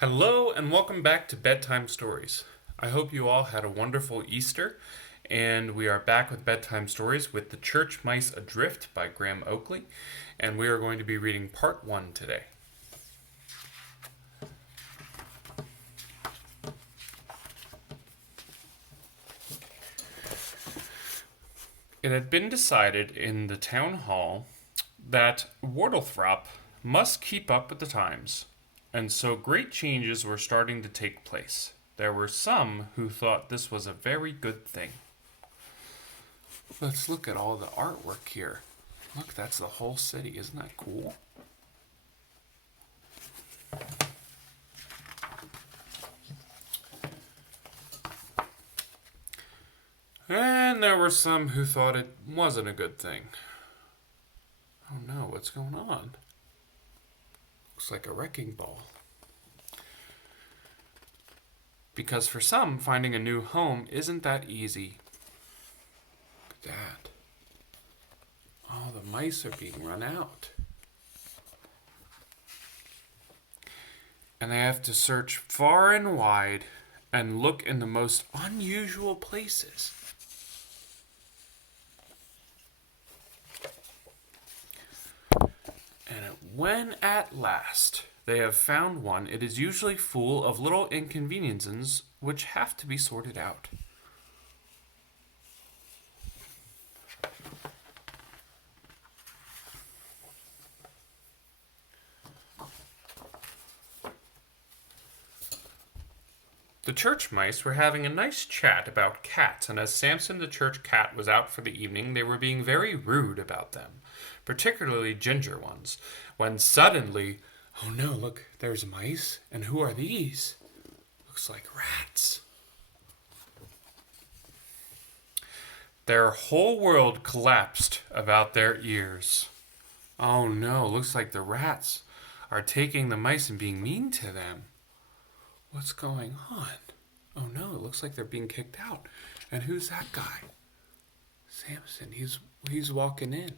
Hello and welcome back to Bedtime Stories. I hope you all had a wonderful Easter, and we are back with Bedtime Stories with the Church Mice Adrift by Graham Oakley, and we are going to be reading part 1 today. It had been decided in the town hall that Wardlethrop must keep up with the times, and so great changes were starting to take place. There were some who thought this was a very good thing. Let's look at all the artwork here. Look, that's the whole city. Isn't that cool? And there were some who thought it wasn't a good thing. Oh no, what's going on? Looks like a wrecking ball. Because for some, finding a new home isn't that easy. Look at that. Oh, the mice are being run out. And they have to search far and wide and look in the most unusual places. And when at last they have found one, it is usually full of little inconveniences which have to be sorted out. The church mice were having a nice chat about cats, and as Samson the church cat was out for the evening, they were being very rude about them, particularly ginger ones, when suddenly, oh no, look, there's mice, and who are these? Looks like rats. Their whole world collapsed about their ears. Oh no, looks like the rats are taking the mice and being mean to them. What's going on? Oh no, it looks like they're being kicked out. And who's that guy? Samson, he's walking in.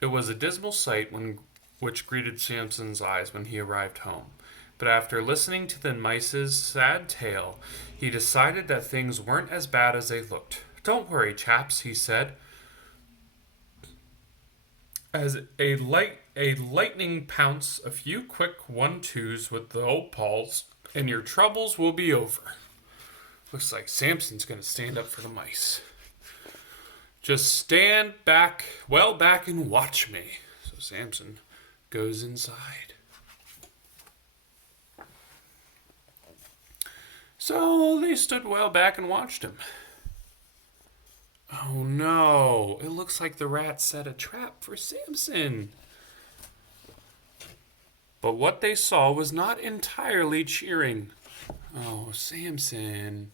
It was a dismal sight which greeted Samson's eyes when he arrived home. But after listening to the mice's sad tale, he decided that things weren't as bad as they looked. "Don't worry, chaps," he said, as a lightning pounce, a few quick 1-2s with the old paws, and your troubles will be over. Looks like Samson's going to stand up for the mice. Just stand back, well back, and watch me. So Samson goes inside. So they stood well back and watched him. Oh no, it looks like the rats set a trap for Samson. But what they saw was not entirely cheering. Oh, Samson.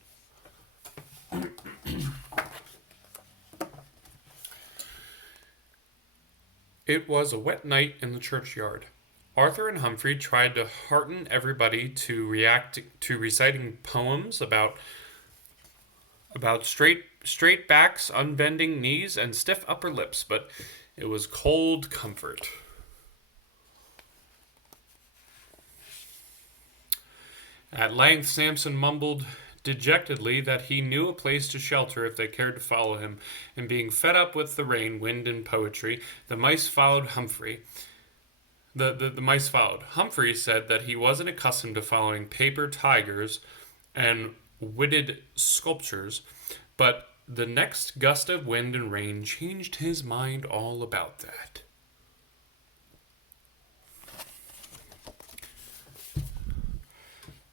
It was a wet night in the churchyard. Arthur and Humphrey tried to hearten everybody to react to reciting poems about straight backs, unbending knees, and stiff upper lips, but it was cold comfort. At length Samson mumbled dejectedly that he knew a place to shelter if they cared to follow him, and being fed up with the rain, wind, and poetry, the mice followed Humphrey. The mice followed. Humphrey said that he wasn't accustomed to following paper tigers and witted sculptures, but the next gust of wind and rain changed his mind all about that.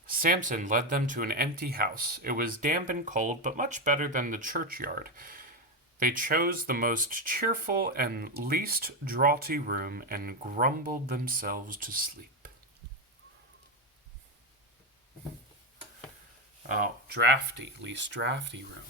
Samson led them to an empty house. It was damp and cold, but much better than the churchyard. They chose the most cheerful and least draughty room and grumbled themselves to sleep. Oh, least drafty room.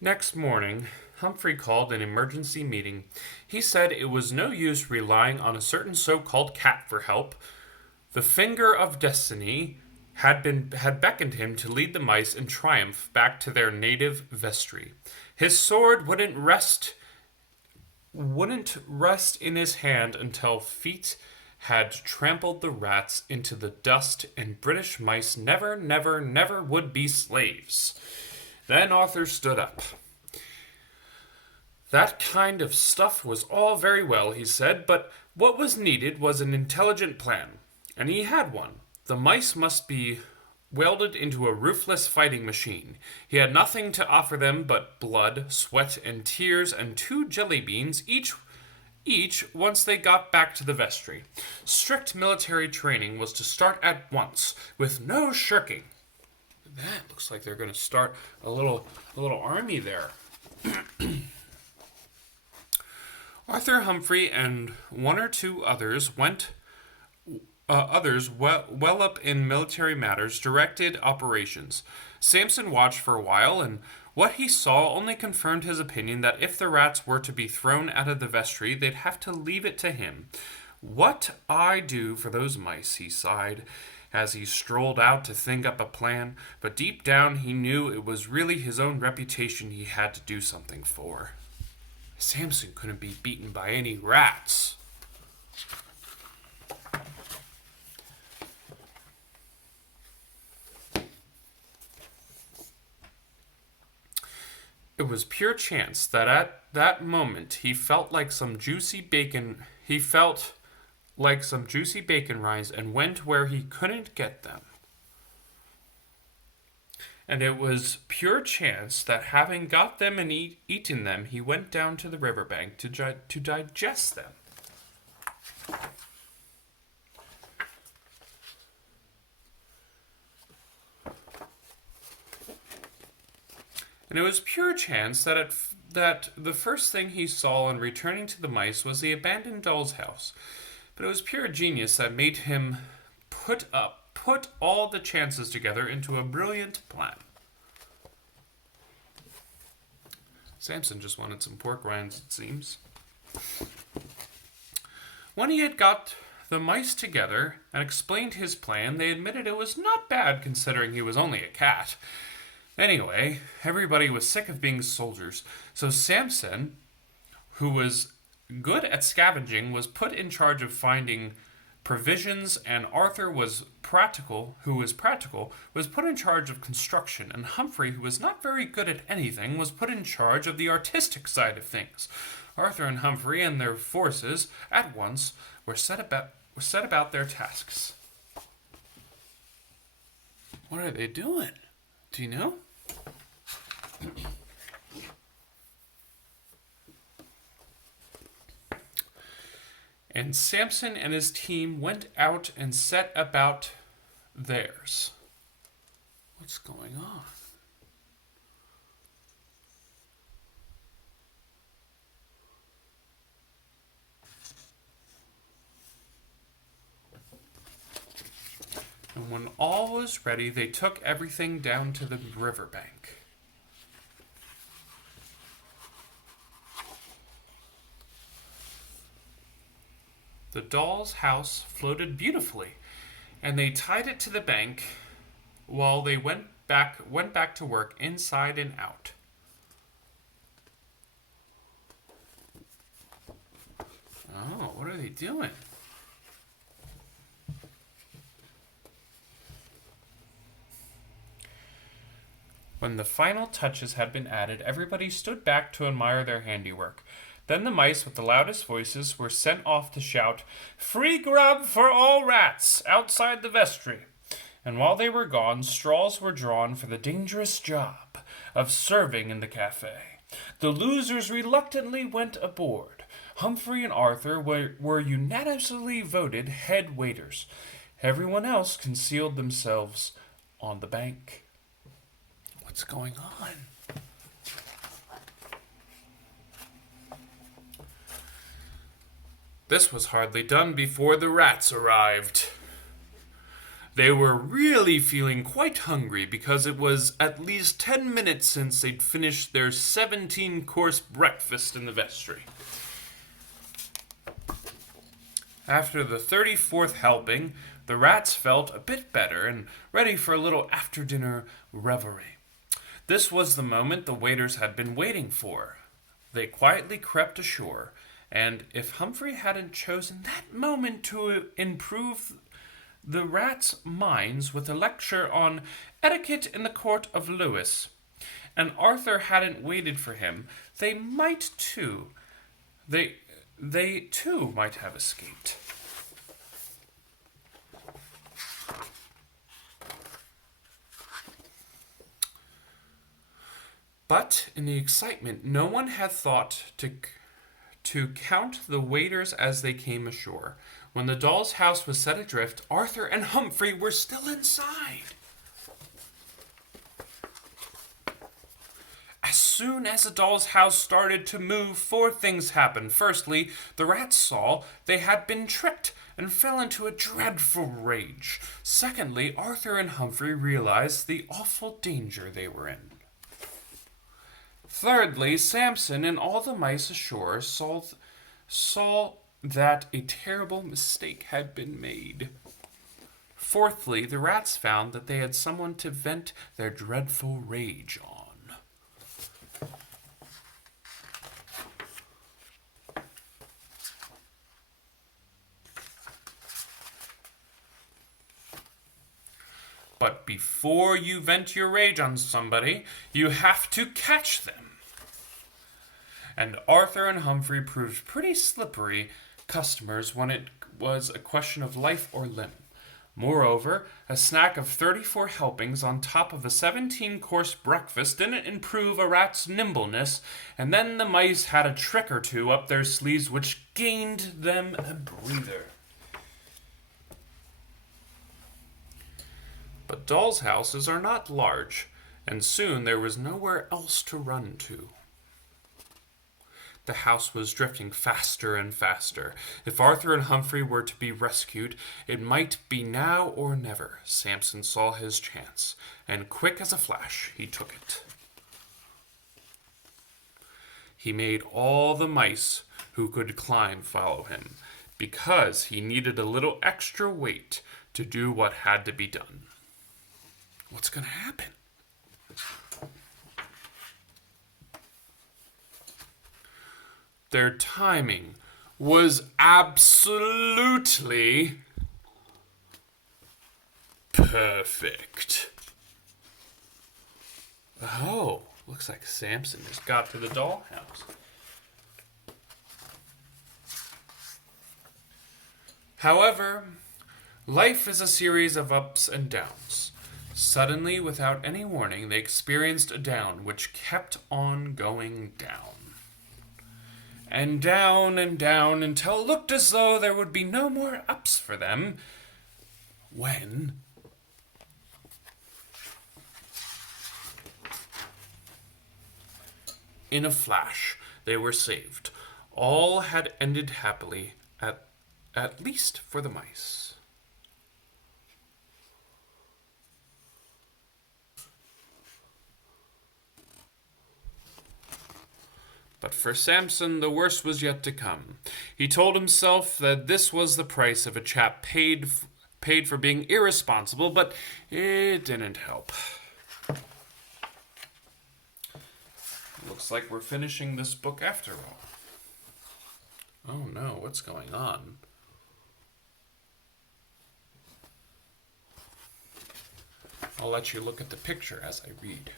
Next morning, Humphrey called an emergency meeting. He said it was no use relying on a certain so-called cat for help. The finger of destiny had beckoned him to lead the mice in triumph back to their native vestry. His sword wouldn't rest in his hand until feet had trampled the rats into the dust, and British mice never, never, never would be slaves. Then Arthur stood up. That kind of stuff was all very well, he said, but what was needed was an intelligent plan, and he had one. The mice must be welded into a ruthless fighting machine. He had nothing to offer them but blood, sweat, and tears, and 2 jelly beans each once they got back to the vestry. Strict military training was to start at once, with no shirking. That looks like they're going to start a little army there. Arthur, Humphrey, and 1 or 2 others well up in military matters directed operations. Samson watched for a while, and what he saw only confirmed his opinion that if the rats were to be thrown out of the vestry, they'd have to leave it to him. What I do for those mice, he sighed, as he strolled out to think up a plan, but deep down he knew it was really his own reputation he had to do something for. Samson couldn't be beaten by any rats. It was pure chance that at that moment he felt like some juicy bacon rise and went where he couldn't get them. And it was pure chance that having got them and eaten them, he went down to the riverbank to digest them. And it was pure chance that the first thing he saw on returning to the mice was the abandoned doll's house. But it was pure genius that made him put all the chances together into a brilliant plan. Samson just wanted some pork rinds, it seems. When he had got the mice together and explained his plan, they admitted it was not bad considering he was only a cat. Anyway, everybody was sick of being soldiers, so Samson, who was good at scavenging, was put in charge of finding provisions, and Arthur, who was practical, was put in charge of construction, and Humphrey, who was not very good at anything, was put in charge of the artistic side of things. Arthur and Humphrey and their forces at once were set about their tasks. What are they doing? Do you know? And Samson and his team went out and set about theirs. What's going on? And when all was ready, they took everything down to the riverbank. The doll's house floated beautifully, and they tied it to the bank while they went back to work inside and out. Oh, what are they doing? When the final touches had been added, everybody stood back to admire their handiwork. Then the mice with the loudest voices were sent off to shout, "Free grub for all rats outside the vestry." And while they were gone, straws were drawn for the dangerous job of serving in the cafe. The losers reluctantly went aboard. Humphrey and Arthur were unanimously voted head waiters. Everyone else concealed themselves on the bank. What's going on? This was hardly done before the rats arrived. They were really feeling quite hungry because it was at least 10 minutes since they'd finished their 17-course breakfast in the vestry. After the 34th helping, The rats felt a bit better and ready for a little after-dinner revelry. This was the moment the waiters had been waiting for. They quietly crept ashore, and if Humphrey hadn't chosen that moment to improve the rats' minds with a lecture on etiquette in the court of Lewis, and Arthur hadn't waited for him, they might too. They too might have escaped. But in the excitement, no one had thought to count the waiters as they came ashore. When the doll's house was set adrift, Arthur and Humphrey were still inside. As soon as the doll's house started to move, four things happened. Firstly, the rats saw they had been tricked and fell into a dreadful rage. Secondly, Arthur and Humphrey realized the awful danger they were in. Thirdly, Samson and all the mice ashore saw that a terrible mistake had been made. Fourthly, the rats found that they had someone to vent their dreadful rage on. But before you vent your rage on somebody, you have to catch them. And Arthur and Humphrey proved pretty slippery customers when it was a question of life or limb. Moreover, a snack of 34 helpings on top of a 17-course breakfast didn't improve a rat's nimbleness, and then the mice had a trick or two up their sleeves which gained them a breather. But dolls' houses are not large, and soon there was nowhere else to run to. The house was drifting faster and faster. If Arthur and Humphrey were to be rescued, it might be now or never. Samson saw his chance, and quick as a flash, he took it. He made all the mice who could climb follow him, because he needed a little extra weight to do what had to be done. What's going to happen? Their timing was absolutely perfect. Oh, looks like Samson just got to the dollhouse. However, life is a series of ups and downs. Suddenly, without any warning, they experienced a down which kept on going down. And down until it looked as though there would be no more ups for them, when in a flash they were saved. All had ended happily, at least for the mice. But for Samson, the worst was yet to come. He told himself that this was the price of a chap paid for being irresponsible, but it didn't help. Looks like we're finishing this book after all. Oh no, what's going on? I'll let you look at the picture as I read.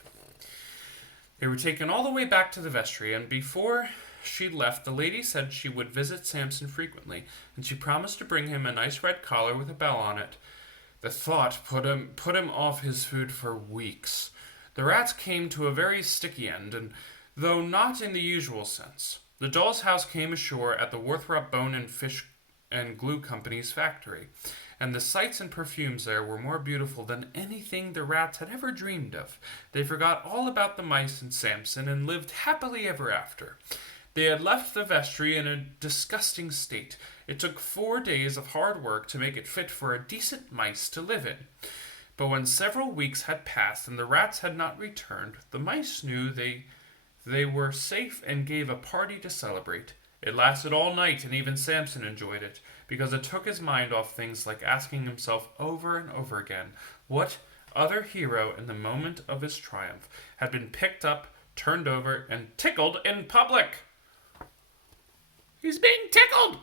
They were taken all the way back to the vestry, and before she left, the lady said she would visit Samson frequently, and she promised to bring him a nice red collar with a bell on it. The thought put him off his food for weeks. The rats came to a very sticky end, and though not in the usual sense. The doll's house came ashore at the Worthrop Bone and Fish and Glue Company's factory, and the sights and perfumes there were more beautiful than anything the rats had ever dreamed of. They forgot all about the mice and Samson and lived happily ever after. They had left the vestry in a disgusting state. It took 4 days of hard work to make it fit for a decent mice to live in. But when several weeks had passed and the rats had not returned, the mice knew they were safe and gave a party to celebrate. It lasted all night, and even Samson enjoyed it, because it took his mind off things like asking himself over and over again what other hero in the moment of his triumph had been picked up, turned over, and tickled in public. He's being tickled!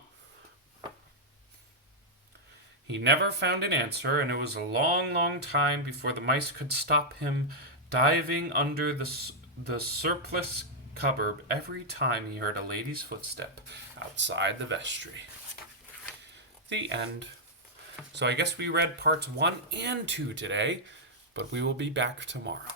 He never found an answer, and it was a long, long time before the mice could stop him diving under the surplice cupboard every time he heard a lady's footstep outside the vestry. The end. So I guess we read parts 1 and 2 today, but we will be back tomorrow.